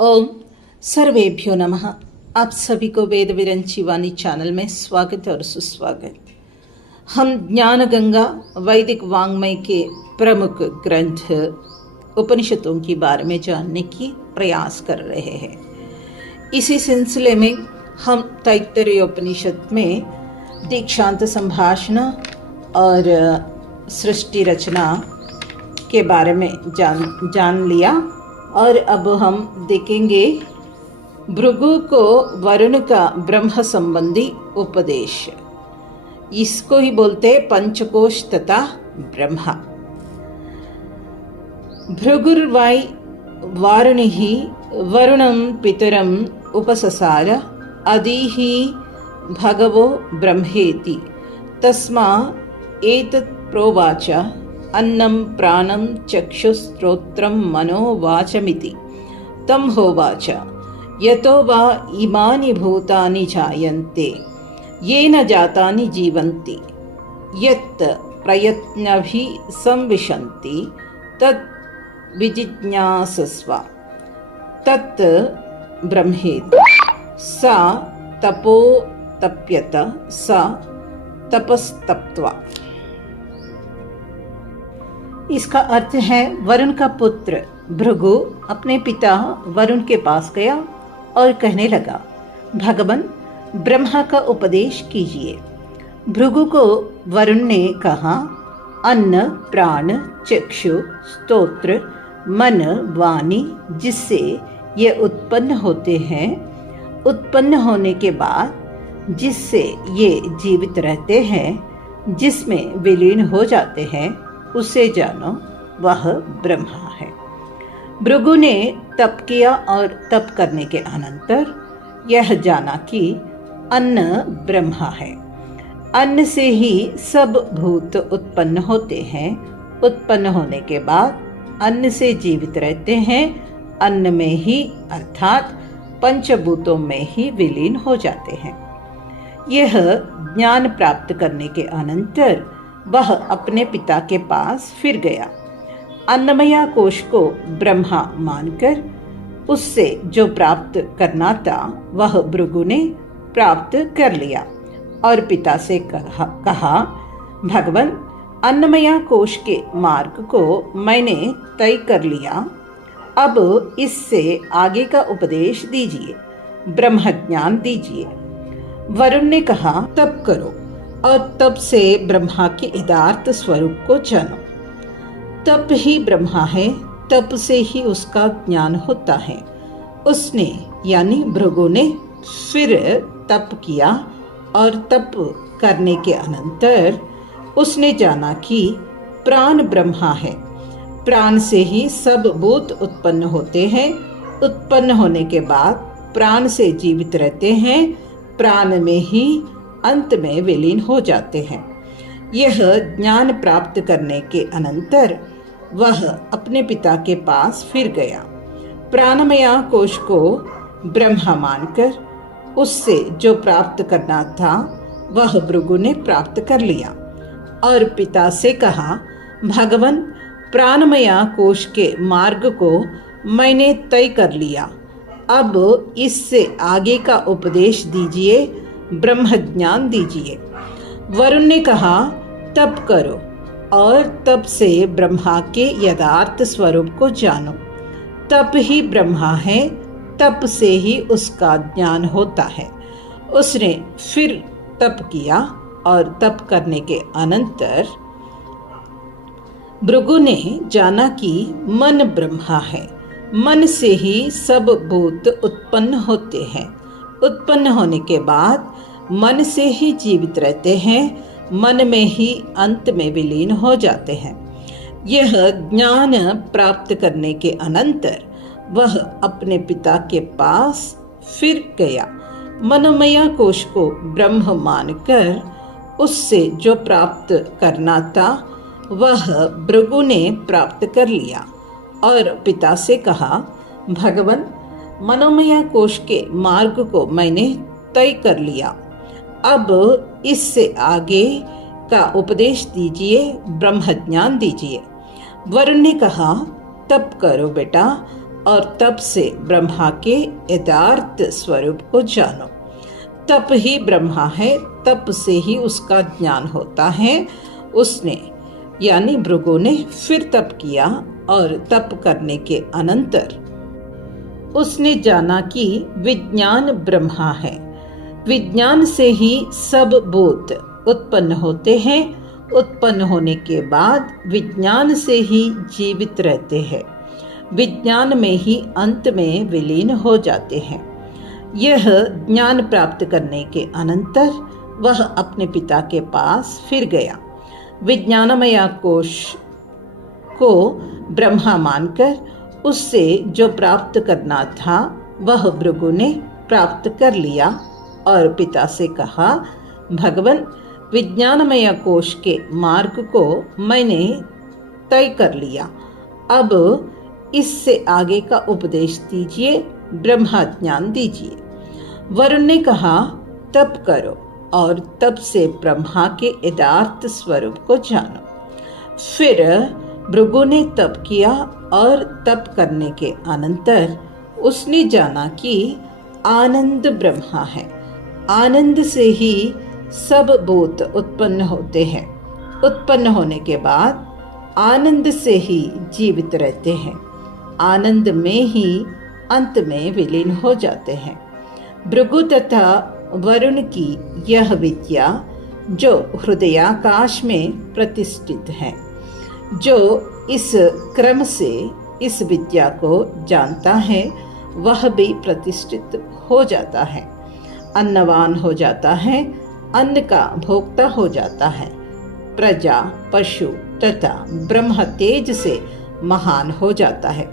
ओम सर्वेभ्यो नमः। आप सभी को वेद विरंची वाणी चैनल में स्वागत और सुस्वागत। हम ज्ञान गंगा वैदिक वांग्मय के प्रमुख ग्रंथ उपनिषदों के बारे में जानने की प्रयास कर रहे हैं। इसी सिलसिले में हम तैत्तरीय उपनिषद में दीक्षांत संभाषण और सृष्टि रचना के बारे में जान लिया। और अब हम देखेंगे भृगु को वरुण का ब्रह्म संबंधी उपदेश। इसको ही बोलते पंचकोश तथा ब्रह्मा। भृगुर्वै वारुणिः वरुणं पितरम् उपससार अदीहि भगवो ब्रह्मेति तस्मा एतत् प्रोवाच अन्नं प्राणं चक्षुस्त्रोत्रं मनो वाचमिति तं होवाच यतो वा इमानि भूतानि जायन्ते येन जातानि जीवन्ति यत् प्रयत्नभिः संविशन्ति तत् विजिज्ञासस्व तत् ब्रह्मेति। सा तपो तप्यत सा तपस्तप्त्वा। इसका अर्थ है वरुण का पुत्र भृगु अपने पिता वरुण के पास गया और कहने लगा, भगवान ब्रह्मा का उपदेश कीजिए। भृगु को वरुण ने कहा, अन्न प्राण चक्षु स्तोत्र मन वाणी जिससे ये उत्पन्न होते हैं, उत्पन्न होने के बाद जिससे ये जीवित रहते हैं, जिसमें विलीन हो जाते हैं, उसे जानो वह ब्रह्मा है। भृगु ने तप किया और तप करने के अनंतर यह जाना कि अन्न ब्रह्मा है। अन्न से ही सब भूत उत्पन्न होते हैं। उत्पन्न होने के बाद अन्न से जीवित रहते हैं। अन्न में ही अर्थात पंचभूतों में ही विलीन हो जाते हैं। यह ज्ञान प्राप्त करने के अनंतर वह अपने पिता के पास फिर गया। अन्नमया कोश को ब्रह्मा मानकर उससे जो प्राप्त करना था वह भृगु ने प्राप्त कर लिया और पिता से कहा, भगवान अन्नमया कोश के मार्ग को मैंने तय कर लिया। अब इससे आगे का उपदेश दीजिए, ब्रह्म ज्ञान दीजिए। वरुण ने कहा, तप करो और तप से ब्रह्मा के यथार्थ स्वरूप को जानो। तप ही ब्रह्मा है, तप से ही उसका ज्ञान होता है। उसने यानी भृगु ने फिर तप किया और तप करने के अनंतर उसने जाना कि प्राण ब्रह्मा है। प्राण से ही सब भूत उत्पन्न होते हैं। उत्पन्न होने के बाद प्राण से जीवित रहते हैं। प्राण में ही अंत में विलीन हो जाते हैं। यह ज्ञान प्राप्त करने के अनंतर वह अपने पिता के पास फिर गया। प्राणमया कोश को ब्रह्मा मानकर उससे जो प्राप्त करना था वह भृगु ने प्राप्त कर लिया और पिता से कहा, भगवान प्राणमया कोश के मार्ग को मैंने तय कर लिया। अब इससे आगे का उपदेश दीजिए, ब्रह्म ज्ञान दीजिए। वरुण ने कहा, तप करो और तप से ब्रह्मा के यथार्थ स्वरूप को जानो। तप ही ब्रह्मा है, तप से ही उसका ज्ञान होता है। उसने फिर तप किया और तप करने के अनंतर भृगु ने जाना कि मन ब्रह्मा है। मन से ही सब भूत उत्पन्न होते हैं। उत्पन्न होने के बाद मन से ही जीवित रहते हैं। मन में ही अंत में विलीन हो जाते हैं। यह ज्ञान प्राप्त करने के अनंतर वह अपने पिता के पास फिर गया। मनोमया कोश को ब्रह्म मानकर उससे जो प्राप्त करना था वह भृगु ने प्राप्त कर लिया और पिता से कहा, भगवान मनोमया कोश के मार्ग को मैंने तय कर लिया। अब इससे आगे का उपदेश दीजिए, ब्रह्म ज्ञान दीजिए। वरुण ने कहा, तप करो बेटा और तप से ब्रह्मा के यथार्थ स्वरूप को जानो। तप ही ब्रह्मा है, तप से ही उसका ज्ञान होता है। उसने यानी भृगु ने फिर तप किया और तप करने के अनंतर उसने जाना कि विज्ञान ब्रह्मा है। विज्ञान से ही सब भूत उत्पन्न होते हैं। उत्पन्न होने के बाद विज्ञान से ही जीवित रहते हैं। विज्ञान में ही अंत में विलीन हो जाते हैं। यह ज्ञान प्राप्त करने के अनंतर वह अपने पिता के पास फिर गया। विज्ञानमय कोश को ब्रह्मा मानकर उससे जो प्राप्त करना था वह भृगु ने प्राप्त कर लिया और पिता से कहा, भगवान, विज्ञानमय कोश के मार्ग को मैंने तय कर लिया। अब इससे आगे का उपदेश दीजिए, ब्रह्मा ज्ञान दीजिए। वरुण ने कहा, तप करो और तप से ब्रह्मा के यथार्थ स्वरूप को जानो। फिर भृगु ने तप किया और तप करने के अनंतर उसने जाना कि आनंद ब्रह्मा है। आनंद से ही सब भूत उत्पन्न होते हैं। उत्पन्न होने के बाद आनंद से ही जीवित रहते हैं। आनंद में ही अंत में विलीन हो जाते हैं। भृगु तथा वरुण की यह विद्या जो हृदयाकाश में प्रतिष्ठित है, जो इस क्रम से इस विद्या को जानता है वह भी प्रतिष्ठित हो जाता है, अन्नवान हो जाता है, अन्न का भोक्ता हो जाता है। प्रजा, पशु तथा ब्रह्म तेज से महान हो जाता है।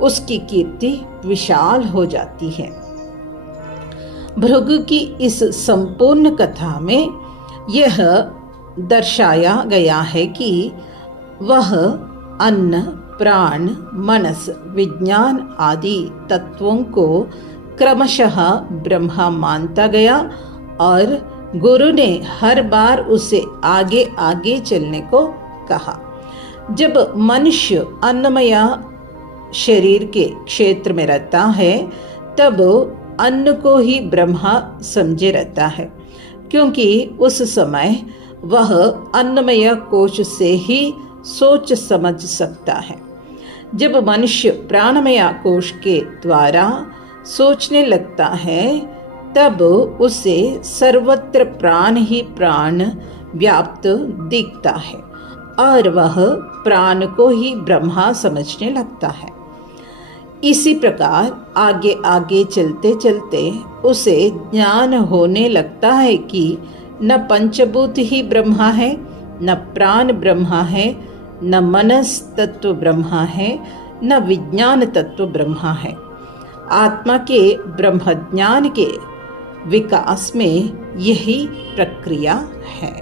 उसकी कीर्ति विशाल हो जाती है। भृगु की इस संपूर्ण कथा में यह दर्शाया गया है कि वह अन्न, प्राण, मनस, विज्ञान आदि तत्वों को क्रमशः ब्रह्मा मानता गया और गुरु ने हर बार उसे आगे आगे चलने को कहा। जब मनुष्य अन्नमय शरीर के क्षेत्र में रहता है तब अन्न को ही ब्रह्मा समझे रहता है, क्योंकि उस समय वह अन्नमय कोश से ही सोच समझ सकता है। जब मनुष्य प्राणमय कोश के द्वारा सोचने लगता है तब उसे सर्वत्र प्राण ही प्राण व्याप्त दिखता है और वह प्राण को ही ब्रह्मा समझने लगता है। इसी प्रकार आगे आगे चलते चलते उसे ज्ञान होने लगता है कि न पंचभूत ही ब्रह्मा है, न प्राण ब्रह्मा है, न मनस तत्व ब्रह्मा है, न विज्ञान तत्व ब्रह्मा है। आत्मा के ब्रह्म ज्ञान के विकास में यही प्रक्रिया है।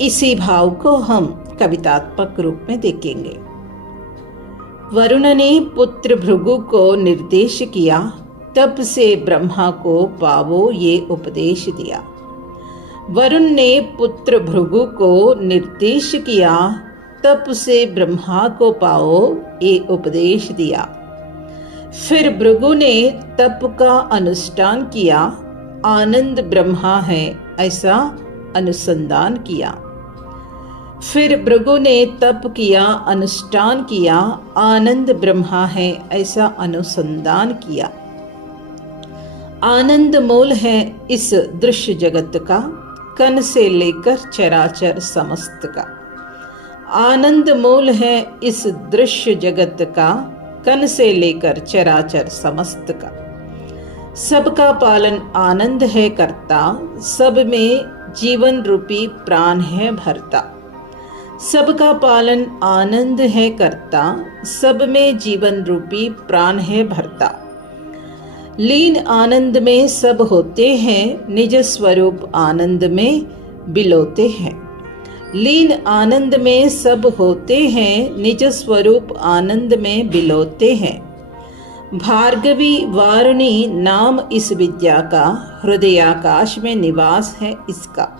इसी भाव को हम कवितात्मक रूप में देखेंगे। वरुण ने पुत्र भृगु को निर्देश किया, तप से ब्रह्मा को पावो ये उपदेश दिया। वरुण ने पुत्र भृगु को निर्देश किया, तप से ब्रह्मा को पाओ ये उपदेश दिया। फिर भृगु ने तप का अनुष्ठान किया, आनंद ब्रह्मा है ऐसा अनुसंधान किया। फिर भृगु ने तप किया, अनुष्ठान किया, आनंद ब्रह्मा है ऐसा अनुसंधान किया। आनंद मूल है इस दृश्य जगत का, कण से लेकर चराचर समस्त का। आनंद मूल है इस दृश्य जगत का, कण से लेकर चराचर समस्त का। सबका पालन आनंद है करता, सब में जीवन रूपी प्राण है भरता। सबका पालन आनंद है करता, सब में जीवन रूपी प्राण है भरता। लीन आनंद में सब होते हैं, निज स्वरूप आनंद में बिलोते हैं। लीन आनंद में सब होते हैं, निज स्वरूप आनंद में बिलोते हैं। भार्गवी वारुणी नाम इस विद्या का, हृदयाकाश में निवास है इसका।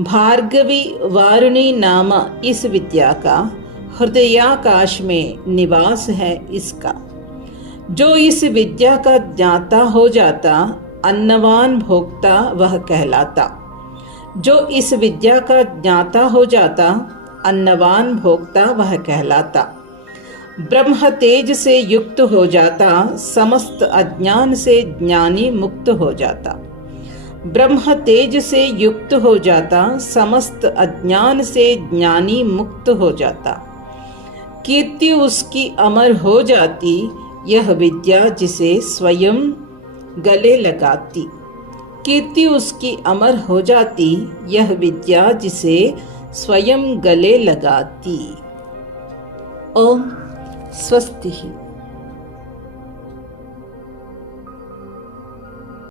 भार्गवी वारुणी नाम इस विद्या का, हृदयाकाश में निवास है इसका। जो इस विद्या का ज्ञाता हो जाता, अन्नवान भोक्ता वह कहलाता। जो इस विद्या का ज्ञाता हो जाता, अन्नवान भोक्ता वह कहलाता। ब्रह्म तेज से युक्त हो जाता, समस्त अज्ञान से ज्ञानी मुक्त हो जाता। ब्रह्म तेज से युक्त हो जाता, समस्त अज्ञान से ज्ञानी मुक्त हो जाता। कीर्ति उसकी अमर हो जाती, यह विद्या जिसे स्वयं गले लगाती। कीर्ति उसकी अमर हो जाती, यह विद्या जिसे स्वयं गले लगाती। ओम स्वस्ति।